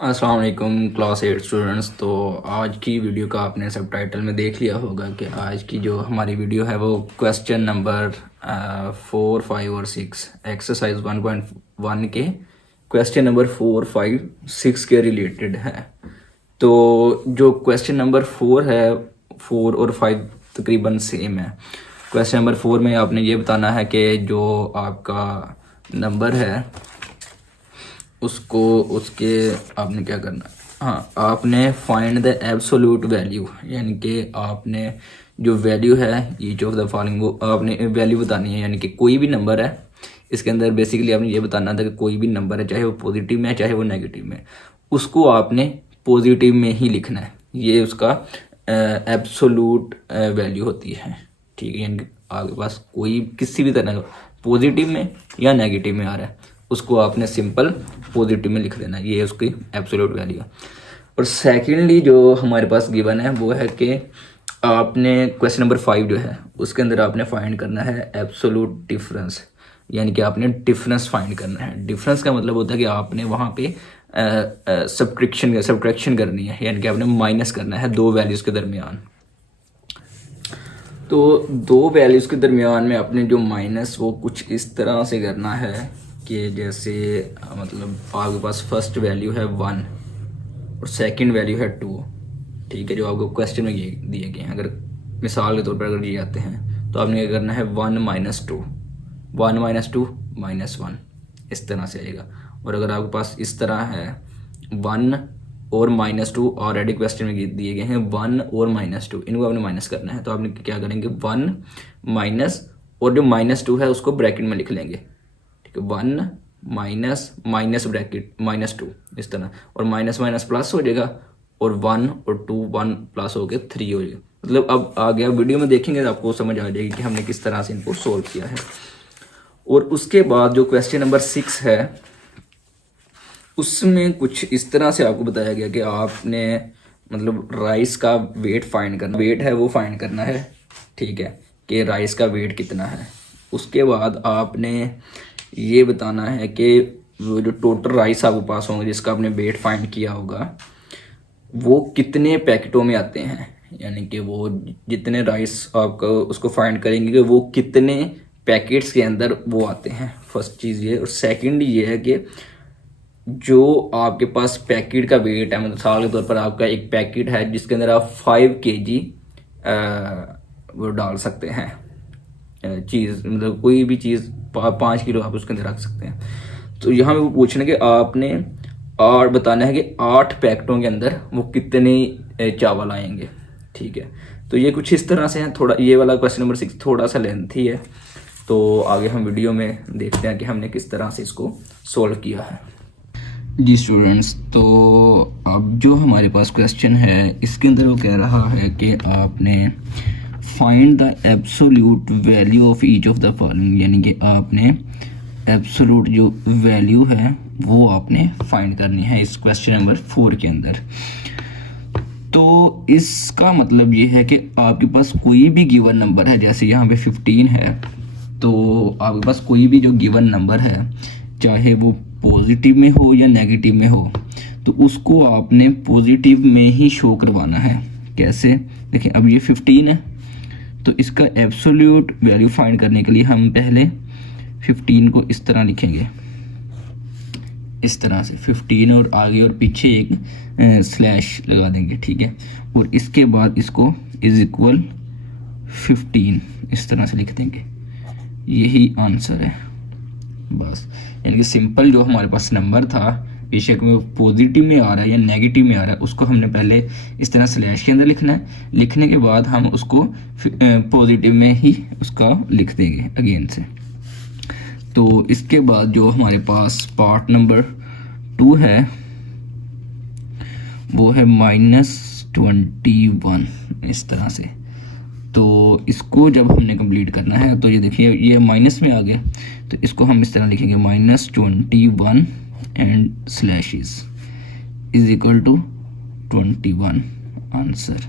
अस्सलाम वालेकुम class 8 students. तो आज की वीडियो का आपने सब टाइटल में देख लिया होगा कि आज की जो हमारी वीडियो है वो क्वेश्चन नंबर 4, 5 और 6 एक्सरसाइज 1.1 के क्वेश्चन नंबर 4, 5, 6 के रिलेटेड है। तो जो क्वेश्चन नंबर 4 है, 4 और 5 तकरीबन सेम है। क्वेश्चन नंबर 4 में आपने ये बताना है कि जो आपका नंबर है उसको उसके आपने क्या करना है, हाँ आपने फाइंड द एब्सोल्यूट वैल्यू, यानी कि आपने जो वैल्यू है ईच ऑफ द फॉलोइंग वो आपने वैल्यू बतानी है। यानी कि कोई भी नंबर है, इसके अंदर बेसिकली आपने ये बताना था कि कोई भी नंबर है, चाहे वो पॉजिटिव में है चाहे वो नेगेटिव में, उसको आपने पॉजिटिव में ही लिखना है। ये उसका एब्सोल्यूट वैल्यू होती है। ठीक है, यानी कि आपके पास कोई किसी भी तरह का पॉजिटिव में या नेगेटिव में आ रहा है, उसको आपने सिंपल पॉजिटिव में लिख देना है। ये उसकी एब्सोल्यूट वैल्यू है। और सेकेंडली जो हमारे पास गिवन है वो है कि आपने क्वेश्चन नंबर 5 जो है उसके अंदर आपने फाइंड करना है एब्सोल्यूट डिफरेंस, यानी कि आपने डिफरेंस फाइंड करना है। डिफरेंस का मतलब होता है कि आपने वहाँ पे सब्ट्रैक्शन करनी है, यानी कि आपने माइनस करना है दो वैल्यूज़ के दरमियान। तो दो वैल्यूज़ के दरमियान में आपने जो माइनस वो कुछ इस तरह से करना है कि जैसे मतलब आपके पास फर्स्ट वैल्यू है 1 और सेकंड वैल्यू है 2। ठीक है, जो आपको क्वेश्चन में ये दिए गए हैं। अगर मिसाल के तौर पर अगर ये आते हैं तो आपने क्या करना है 1 माइनस 2, 1 माइनस 2 माइनस 1, इस तरह से आएगा। और अगर आपके पास इस तरह है 1 और माइनस 2, ऑलरेडी क्वेश्चन में दिए गए हैं 1 और माइनस 2, इनको आपने माइनस करना है। तो आपने क्या करेंगे 1 माइनस और जो माइनस 2 है उसको ब्रैकेट में लिख लेंगे। ठीक है, 1 माइनस माइनस ब्रैकेट माइनस 2, इस तरह। और माइनस माइनस प्लस हो जाएगा और 1 और 2 1 प्लस हो गया 3 हो जाएगा। मतलब अब आ गया, वीडियो में देखेंगे तो आपको समझ आ जाएगी कि हमने किस तरह से इनको सोल्व किया है। और उसके बाद जो क्वेश्चन नंबर 6 है उसमें कुछ इस तरह से आपको बताया गया कि आपने मतलब राइस का वेट फाइंड करना, वेट है वो फाइंड करना है। ठीक है, कि राइस का वेट कितना है। उसके बाद आपने ये बताना है कि वो जो टोटल राइस आपके पास होंगे जिसका आपने वेट फाइंड किया होगा वो कितने पैकेटों में आते हैं, यानी कि वो जितने राइस आपका उसको फाइंड करेंगे कि वो कितने पैकेट्स के अंदर वो आते हैं। फर्स्ट चीज़ ये। और सेकंड ये है कि जो आपके पास पैकेट का वेट है, मतलब मिसाल के तौर पर आपका एक पैकेट है जिसके अंदर आप 5 kg वो डाल सकते हैं चीज़, मतलब कोई भी चीज़ 5 किलो आप उसके अंदर रख सकते हैं। तो यहाँ पे वो पूछना कि आपने और बताना है कि 8 पैकेटों के अंदर वो कितने चावल आएंगे। ठीक है, तो ये कुछ इस तरह से है। थोड़ा ये वाला क्वेश्चन नंबर 6 थोड़ा सा लेंथी है, तो आगे हम वीडियो में देखते हैं कि हमने किस तरह से इसको सोल्व किया है। जी स्टूडेंट्स, तो अब जो हमारे पास क्वेश्चन है इसके अंदर वो कह रहा है कि आपने find the absolute value of each of the following, यानी कि आपने एब्सोल्यूट जो वैल्यू है वो आपने फाइंड करनी है इस क्वेश्चन नंबर 4 के अंदर। तो इसका मतलब ये है कि आपके पास कोई भी गिवन नंबर है, जैसे यहाँ पे 15 है, तो आपके पास कोई भी जो गिवन नंबर है चाहे वो पॉजिटिव में हो या नेगेटिव में हो, तो उसको आपने पॉजिटिव में ही शो करवाना है। कैसे? देखिए, अब ये 15 है तो इसका एब्सोल्यूट वैल्यू फाइंड करने के लिए हम पहले 15 को इस तरह लिखेंगे, इस तरह से 15 और आगे और पीछे एक स्लैश लगा देंगे। ठीक है, और इसके बाद इसको इज इक्वल 15 इस तरह से लिख देंगे। यही आंसर है बस। यानी कि सिंपल जो हमारे पास नंबर था, बेशक में पॉजिटिव में आ रहा है या नेगेटिव में आ रहा है, उसको हमने पहले इस तरह स्लैश के अंदर लिखना है। लिखने के बाद हम उसको पॉजिटिव में ही उसका लिख देंगे अगेन से। तो इसके बाद जो हमारे पास पार्ट नंबर 2 है वो है -21 इस तरह से। तो इसको जब हमने कंप्लीट करना है तो ये देखिए ये माइनस में आ गया, तो इसको हम इस तरह लिखेंगे -21 and slashes is equal to 21 answer.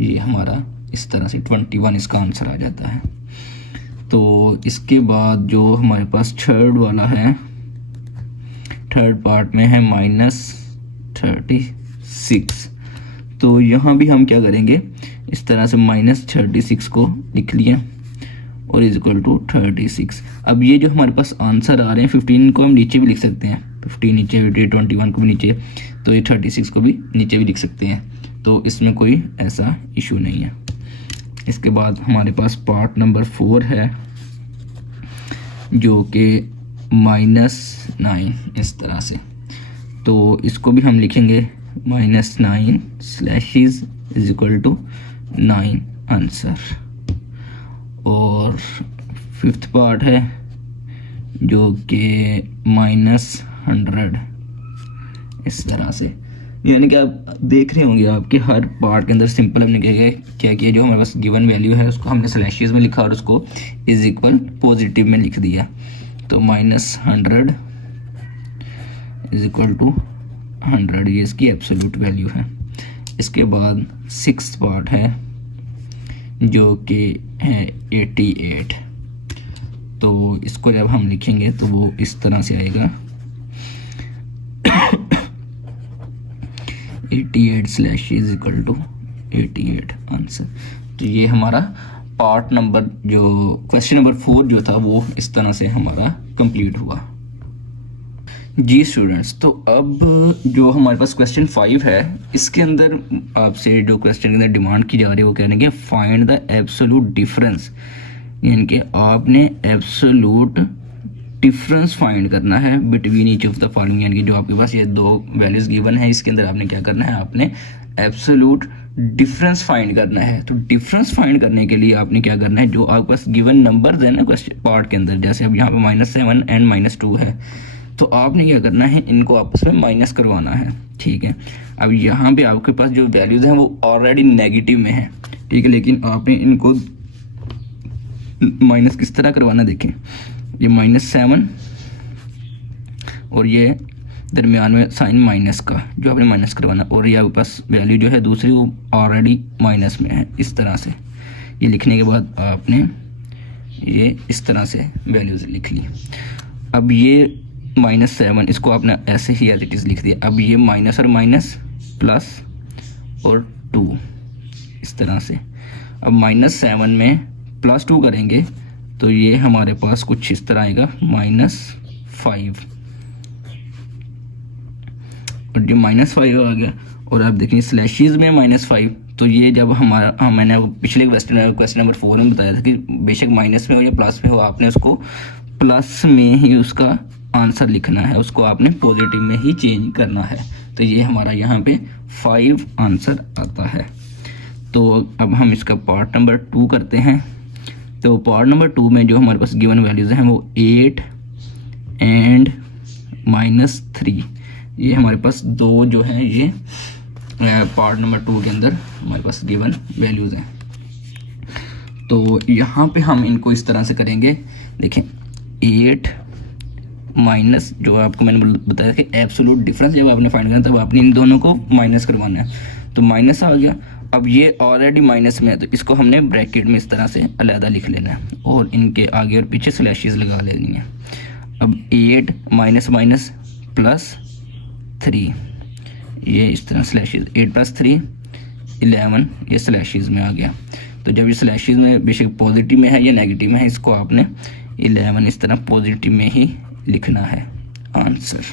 ये हमारा इस तरह से 21 इसका आंसर आ जाता है। तो इसके बाद जो हमारे पास थर्ड वाला है, थर्ड पार्ट में है 36। तो यहाँ भी हम क्या करेंगे, इस तरह से -36 को लिख लिया और इज इक्वल टू 36। अब ये जो हमारे पास आंसर आ रहे हैं 15 को हम नीचे भी लिख सकते हैं, 15 नीचे, 21 को भी नीचे, तो ये 36 को भी नीचे भी लिख सकते हैं, तो इसमें कोई ऐसा इशू नहीं है। इसके बाद हमारे पास पार्ट नंबर 4 है जो कि -9 इस तरह से, तो इसको भी हम लिखेंगे -9 slashes is equal to 9 answer. और 5th पार्ट है जो कि -100 इस तरह से, यानी कि आप देख रहे होंगे आपके हर पार्ट के अंदर सिंपल हमने क्या किया, जो हमारे पास गिवन वैल्यू है उसको हमने स्लैशेस में लिखा और उसको इज इक्वल पॉजिटिव में लिख दिया, तो -100 इज इक्वल टू 100, ये इसकी एब्सोल्यूट वैल्यू है। इसके बाद 6th पार्ट है जो कि है 88, तो इसको जब हम लिखेंगे तो वो इस तरह से आएगा 88 slash is equal to 88 answer. तो ये हमारा पार्ट नंबर, जो क्वेश्चन नंबर 4 जो था वो इस तरह से हमारा कंप्लीट हुआ। जी स्टूडेंट्स, तो अब जो हमारे पास क्वेश्चन 5 है, इसके अंदर आपसे जो क्वेश्चन के अंदर डिमांड की जा रही है वो कहने कि फाइंड द एब्सोल्यूट डिफरेंस, यानी कि आपने एब्सोल्यूट डिफरेंस फाइंड करना है between each of the following, यानी कि जो आपके पास ये 2 वैल्यूज गिवन है इसके अंदर आपने क्या करना है, आपने एब्सोल्यूट डिफरेंस फाइंड करना है। तो डिफरेंस फाइंड करने के लिए आपने क्या करना है, जो आपके पास गिवन नंबर्स है ना क्वेश्चन पार्ट के अंदर, जैसे अब यहाँ पे -7 एंड -2 है, तो आपने क्या करना है, इनको आपस में माइनस करवाना है, ठीक है। अब यहाँ पे आपके पास जो वैल्यूज़ हैं वो ऑलरेडी नेगेटिव में है, ठीक है, लेकिन आपने इनको माइनस किस तरह करवाना, देखें ये -7 और ये दरमियान में साइन माइनस का जो आपने माइनस करवाना, और ये आपके पास वैल्यू जो है दूसरी वो ऑलरेडी माइनस में है, इस तरह से ये लिखने के बाद आपने ये इस तरह से वैल्यूज़ लिख ली। अब ये -7 इसको आपने ऐसे ही एज इट इज़ लिख दिया। अब ये माइनस और माइनस प्लस और 2 इस तरह से। अब -7 में +2 करेंगे तो ये हमारे पास कुछ इस तरह आएगा -5, और जो -5 आ गया। और आप देखें स्लैशेस में -5, तो ये जब हमारा मैंने आपको पिछले क्वेश्चन नंबर 4 में बताया था कि बेशक माइनस में हो या प्लस में हो, आपने उसको प्लस में ही उसका आंसर लिखना है, उसको आपने पॉजिटिव में ही चेंज करना है। तो ये हमारा यहाँ पे 5 आंसर आता है। तो अब हम इसका पार्ट नंबर 2 करते हैं। तो पार्ट नंबर 2 में जो हमारे पास गिवन वैल्यूज़ हैं वो 8 एंड -3, ये हमारे पास 2 जो हैं ये पार्ट नंबर 2 के अंदर हमारे पास गिवन वैल्यूज़ हैं। तो यहाँ पे हम इनको इस तरह से करेंगे, देखें 8 माइनस जो आपको मैंने बताया कि एब्सोल्यूट डिफरेंस जब आपने फाइंड करना तब आपने इन दोनों को माइनस करवाना है, तो माइनस आ गया। अब ये ऑलरेडी माइनस में है तो इसको हमने ब्रैकेट में इस तरह से अलहदा लिख लेना है और इनके आगे और पीछे स्लैशेस लगा लेनी है। अब 8 माइनस माइनस +3, ये इस तरह स्लैशेस, 8 + 3 11, ये स्लैशेस में आ गया। तो जब ये स्लैशेस में बेशक पॉजिटिव में है या नेगेटिव में है, इसको आपने 11 इस तरह पॉजिटिव में ही लिखना है आंसर।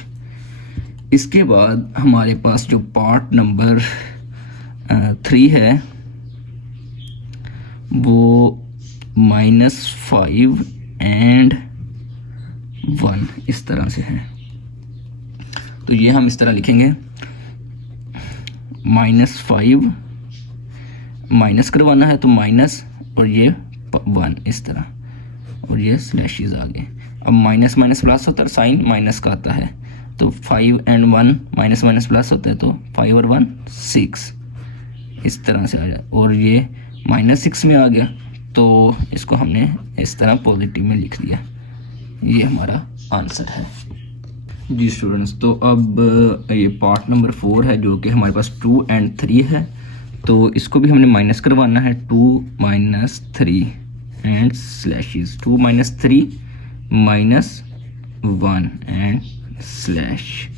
इसके बाद हमारे पास जो पार्ट नंबर 3 है वो -5 एंड 1 इस तरह से है। तो ये हम इस तरह लिखेंगे, -5 माइनस करवाना है तो माइनस और ये 1 इस तरह, और ये स्लैशेस आ गए। अब माइनस माइनस प्लस होता है, साइन माइनस का आता है, तो 5 एंड 1 माइनस माइनस प्लस होता है, तो 5 और 1 6 इस तरह से आ जाए, और ये -6 में आ गया तो इसको हमने इस तरह पॉजिटिव में लिख दिया। ये हमारा आंसर है। जी स्टूडेंट्स, तो अब ये पार्ट नंबर 4 है जो कि हमारे पास 2 एंड 3 है, तो इसको भी हमने माइनस करवाना है। 2 - 3 एंड स्लैशेस, 2 - 3 -1 एंड स्लैश,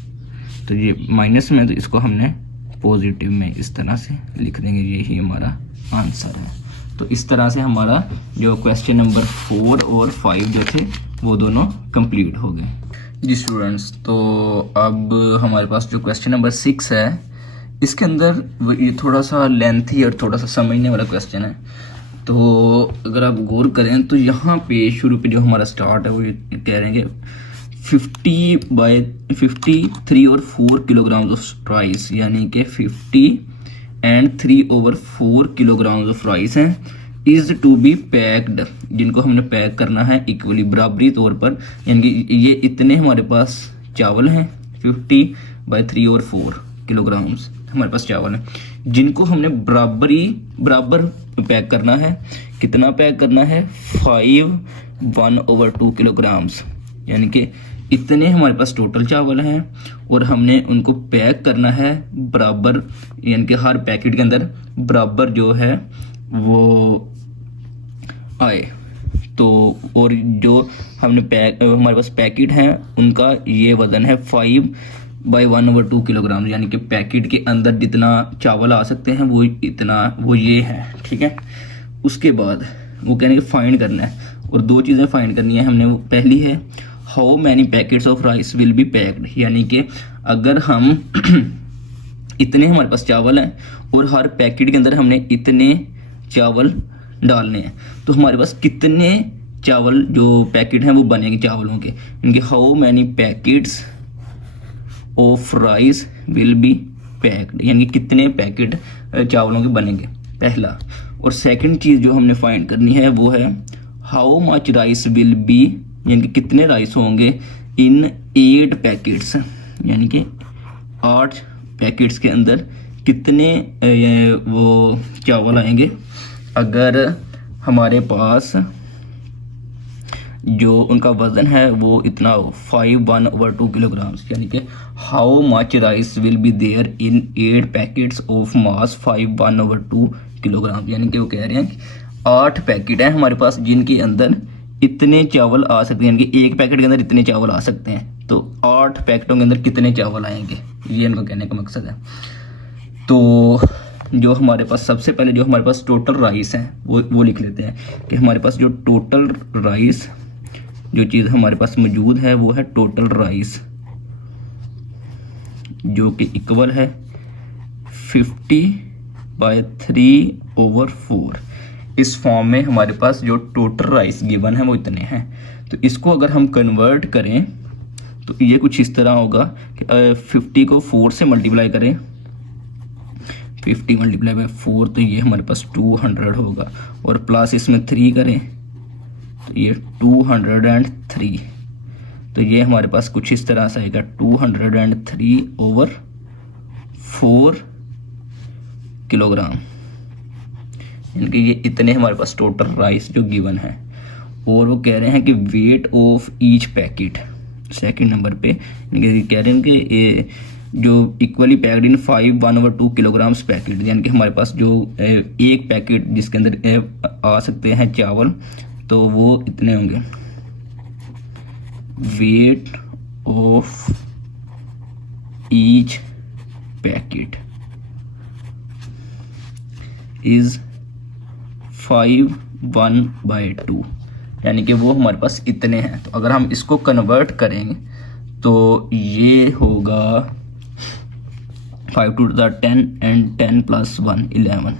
तो ये माइनस में, तो इसको हमने पॉजिटिव में इस तरह से लिख देंगे, यही हमारा आंसर है। तो इस तरह से हमारा जो क्वेश्चन नंबर 4 और 5 जो थे वो दोनों कंप्लीट हो गए जी स्टूडेंट्स। तो अब हमारे पास जो क्वेश्चन नंबर 6 है, इसके अंदर ये थोड़ा सा लेंथी और थोड़ा सा समझने वाला क्वेश्चन है। तो अगर आप गौर करें तो यहाँ पे शुरू पे जो हमारा स्टार्ट है वो ये कह रहे हैं कि 53 और 4 किलोग्राम ऑफ राइस, यानी कि 50 एंड 3/4 किलोग्राम ऑफ राइस हैं, इज़ टू बी पैक्ड, जिनको हमने पैक करना है इक्वली, बराबरी तौर पर, यानी कि ये इतने हमारे पास चावल हैं, 50/3/4 किलोग्राम्स हमारे पास चावल हैं, जिनको हमने बराबर पैक करना है। कितना पैक करना है? 5/1/2 किलोग्राम्स, यानी कि इतने हमारे पास टोटल चावल हैं और हमने उनको पैक करना है बराबर, यानी कि हर पैकेट के अंदर बराबर जो है वो आए। तो और जो हमने हमारे पास पैकेट हैं उनका ये वज़न है 5/1/2 किलोग्राम, यानी कि पैकेट के अंदर जितना चावल आ सकते हैं वो ये है, ठीक है। उसके बाद वो कहने कि फाइंड करना है, और दो चीज़ें फाइंड करनी है हमने। वो पहली है how many packets of rice will B packed, यानी कि अगर हम इतने हमारे पास चावल हैं और हर पैकेट के अंदर हमने इतने चावल डालने हैं, तो हमारे पास कितने चावल जो पैकेट हैं वो बनेंगे चावलों के, इनके how many packets of rice will B packed, यानी कितने पैकेट चावलों के बनेंगे, पहला। और सेकंड चीज़ जो हमने फाइंड करनी है वो है how much rice will B, यानी कि कितने राइस होंगे इन 8 पैकेट्स, यानी कि 8 पैकेट्स के अंदर कितने वो चावल आएंगे अगर हमारे पास जो उनका वज़न है वो इतना 5/1/2 किलोग्राम्स, यानी कि how much rice will be there in 8 packets of mass 5/1/2 kilogram, यानी कि वो कह रहे हैं कि 8 पैकेट हैं हमारे पास जिनके अंदर इतने चावल आ सकते हैं, यानी कि एक पैकेट के अंदर इतने चावल आ सकते हैं, तो 8 पैकेटों के अंदर कितने चावल आएंगे, ये इनको कहने का मकसद है। तो जो हमारे पास सबसे पहले जो हमारे पास टोटल राइस है वो लिख लेते हैं कि हमारे पास जो टोटल राइस जो चीज़ हमारे पास मौजूद है वो है टोटल राइस, जो कि इक्वल है 50/3/4। इस फॉर्म में हमारे पास जो टोटल राइस गिवन है वो इतने हैं। तो इसको अगर हम कन्वर्ट करें तो ये कुछ इस तरह होगा कि 50 को 4 से मल्टीप्लाई करें, 50 × 4 तो ये हमारे पास 200 होगा, और प्लस इसमें 3 करें तो ये 203, तो ये हमारे पास कुछ इस तरह से आएगा 203/4 किलोग्राम, यानी कि ये इतने हमारे पास टोटल राइस जो गिवन है। और वो कह रहे हैं कि weight of each packet, second number पे कह रहे हैं कि ये जो equally packed in 5/1/2 kilograms packet, यानी कि हमारे पास जो एक पैकेट जिसके अंदर आ सकते हैं चावल, तो वो इतने होंगे। Weight of each packet is 5/1/2, यानी कि वो हमारे पास इतने हैं। तो अगर हम इसको कन्वर्ट करेंगे तो ये होगा 5 × 10 and 10 + 1 11,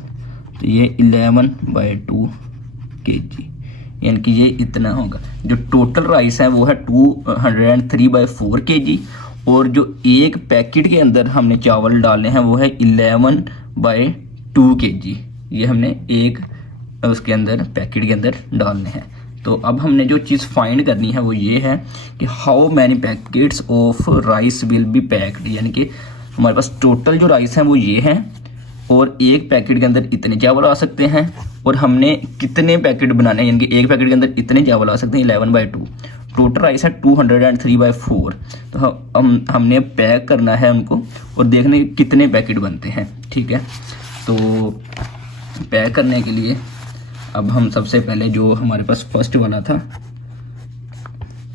तो ये 11/2 kg, यानी कि ये इतना होगा। जो टोटल राइस है वो है 203/4 kg, और जो एक पैकेट के अंदर हमने चावल डाले हैं वो है 11/2 kg, ये हमने एक उसके अंदर पैकेट के अंदर डालने हैं। तो अब हमने जो चीज़ फाइंड करनी है वो ये है कि how many packets of rice will B packed, यानी कि हमारे पास टोटल जो राइस हैं वो ये हैं, और एक पैकेट के अंदर इतने चावल आ सकते हैं, और हमने कितने पैकेट बनाने हैं, यानी कि एक पैकेट के अंदर इतने चावल आ सकते हैं 11/2। टोटल राइस है 203/4, तो हमने पैक करना है उनको और देखने कितने पैकेट बनते हैं, ठीक है। तो पैक करने के लिए अब हम सबसे पहले जो हमारे पास फर्स्ट वाला था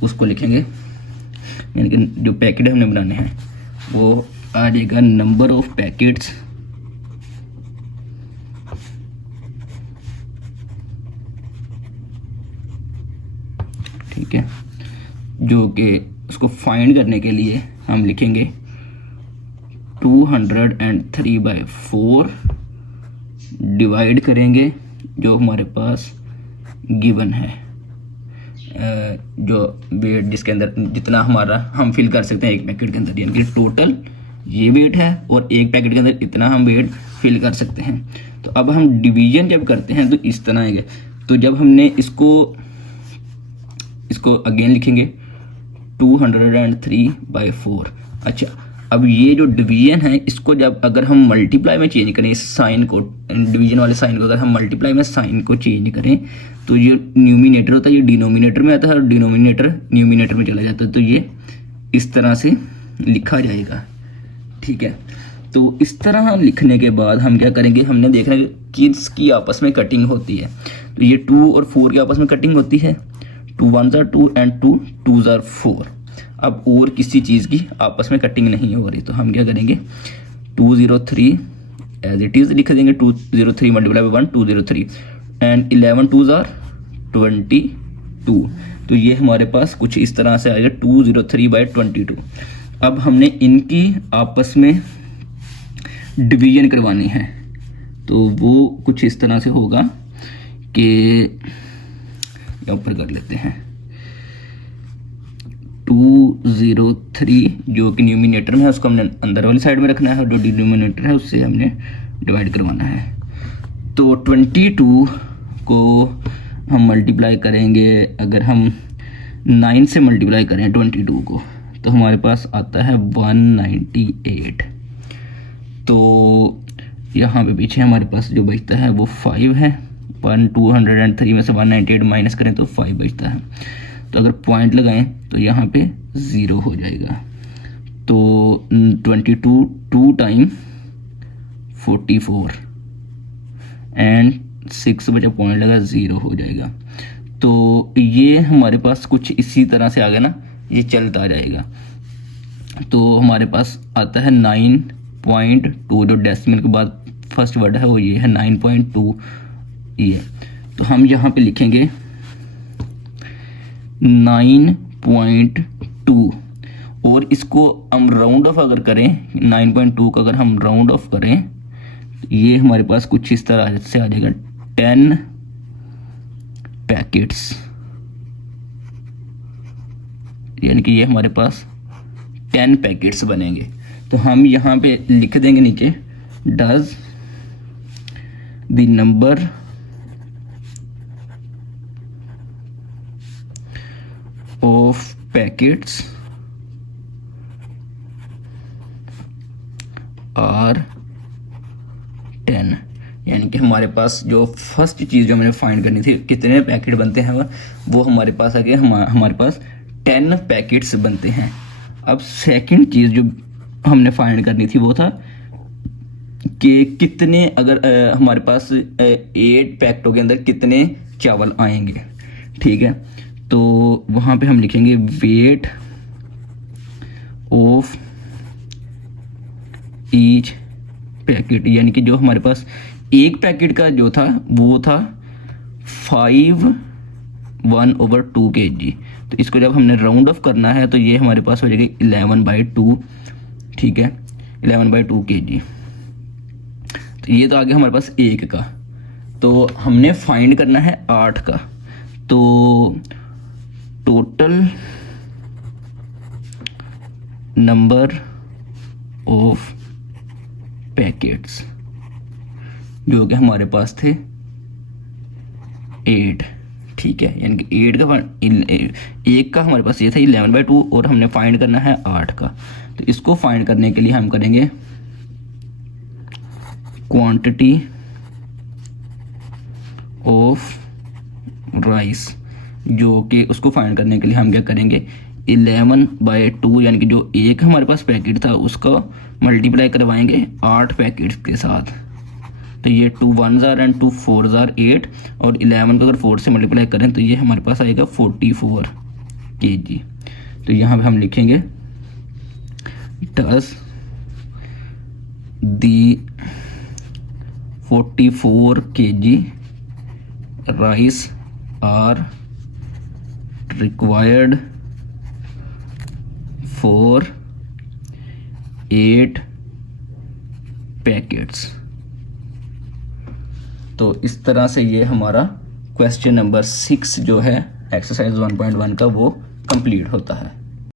उसको लिखेंगे, यानी कि जो पैकेट हमने बनाने हैं वो आ जाएगा नंबर ऑफ पैकेट्स ठीक है, जो कि उसको फाइंड करने के लिए हम लिखेंगे 203/4 डिवाइड करेंगे जो हमारे पास गिवन है, जो वेट जिसके अंदर जितना हमारा हम फिल कर सकते हैं एक पैकेट के अंदर, यानी कि टोटल ये वेट है और एक पैकेट के अंदर इतना हम वेट फिल कर सकते हैं। तो अब हम डिवीजन जब करते हैं तो इस तरह आएगा। तो जब हमने इसको अगेन लिखेंगे 203/4। अच्छा, अब ये जो डिवीजन है इसको जब अगर हम मल्टीप्लाई में चेंज करें, इस साइन को, डिवीजन वाले साइन को अगर हम मल्टीप्लाई में साइन को चेंज करें तो ये न्यूमिनेटर होता है, ये डिनोमिनेटर में आता है और डिनोमिनेटर न्यूमिनेटर में चला जाता है। तो ये इस तरह से लिखा जाएगा। ठीक है, तो इस तरह लिखने के बाद हम क्या करेंगे, हमने देखना है कि किसकी आपस में कटिंग होती है। तो ये 2 और 4 की आपस में कटिंग होती है, 2 1s are 2 and 2 2s are 4। अब और किसी चीज़ की आपस में कटिंग नहीं हो रही, तो हम क्या करेंगे 203 एज इट इज़ लिख देंगे, 203 multiply by 1 203 and 11 2s are 22। तो ये हमारे पास कुछ इस तरह से आएगा 203/22। अब हमने इनकी आपस में डिवीजन करवानी है, तो वो कुछ इस तरह से होगा कि या ऊपर कर लेते हैं 203 जो कि न्यूमिनेटर में है उसको हमने अंदर वाली साइड में रखना है और जो डिनोमिनेटर है उससे हमने डिवाइड करवाना है। तो 22 को हम मल्टीप्लाई करेंगे, अगर हम 9 से मल्टीप्लाई करें 22 को तो हमारे पास आता है 198। तो यहाँ पे पीछे हमारे पास जो बचता है वो 5 है। 203 में से 198 माइनस करें तो 5 बचता है। तो अगर पॉइंट लगाएं तो यहाँ पे 0 हो जाएगा। तो 22 2 टाइम 44 एंड 6 बचा पॉइंट लगा 0 हो जाएगा। तो ये हमारे पास कुछ इसी तरह से आ गया ना, ये चलता जाएगा। तो हमारे पास आता है 9.2, जो डेसिमल के बाद फर्स्ट वर्ड है वो ये है 9.2 ये। तो हम यहाँ पे लिखेंगे 9.2 और इसको हम राउंड ऑफ अगर करें 9.2 का अगर हम राउंड ऑफ करें तो ये हमारे पास कुछ इस तरह से आ जाएगा 10 पैकेट्स, यानी कि ये हमारे पास 10 पैकेट्स बनेंगे। तो हम यहाँ पे लिख देंगे नीचे does the number of packets are 10, यानी कि हमारे पास जो फर्स्ट चीज़ जो मैंने फाइंड करनी थी कितने पैकेट बनते हैं वो हमारे पास आ गया, हमारे पास 10 पैकेट्स बनते हैं। अब सेकंड चीज़ जो हमने फाइंड करनी थी वो था कि कितने अगर हमारे पास 8 पैकेटों के अंदर कितने चावल आएंगे। ठीक है, तो वहाँ पे हम लिखेंगे वेट ऑफ ईच पैकेट, यानी कि जो हमारे पास एक पैकेट का जो था वो था 1/2 kg। तो इसको जब हमने राउंड ऑफ करना है तो ये हमारे पास हो जाएगी 11/2। ठीक है, 11/2 kg। तो ये तो आ गया हमारे पास एक का। तो हमने फाइंड करना है 8 का। तो टोटल नंबर ऑफ पैकेट्स जो कि हमारे पास थे 8। ठीक है, यानी कि 8 का एक का हमारे पास ये था 11/2 और हमने फाइंड करना है 8 का। तो इसको फाइंड करने के लिए हम करेंगे क्वांटिटी ऑफ राइस, जो कि उसको फाइंड करने के लिए हम क्या करेंगे 11/2, यानी कि जो एक हमारे पास पैकेट था उसको मल्टीप्लाई करवाएंगे 8 पैकेट्स के साथ। तो ये 2 1s are and 2 4s are 8 और 11 को अगर 4 से मल्टीप्लाई करें तो ये हमारे पास आएगा 44 kg। तो यहाँ पे हम लिखेंगे does the 44 kg rice are required for 8 packets. तो इस तरह से ये हमारा क्वेश्चन नंबर 6 जो है एक्सरसाइज 1.1 का वो कंप्लीट होता है।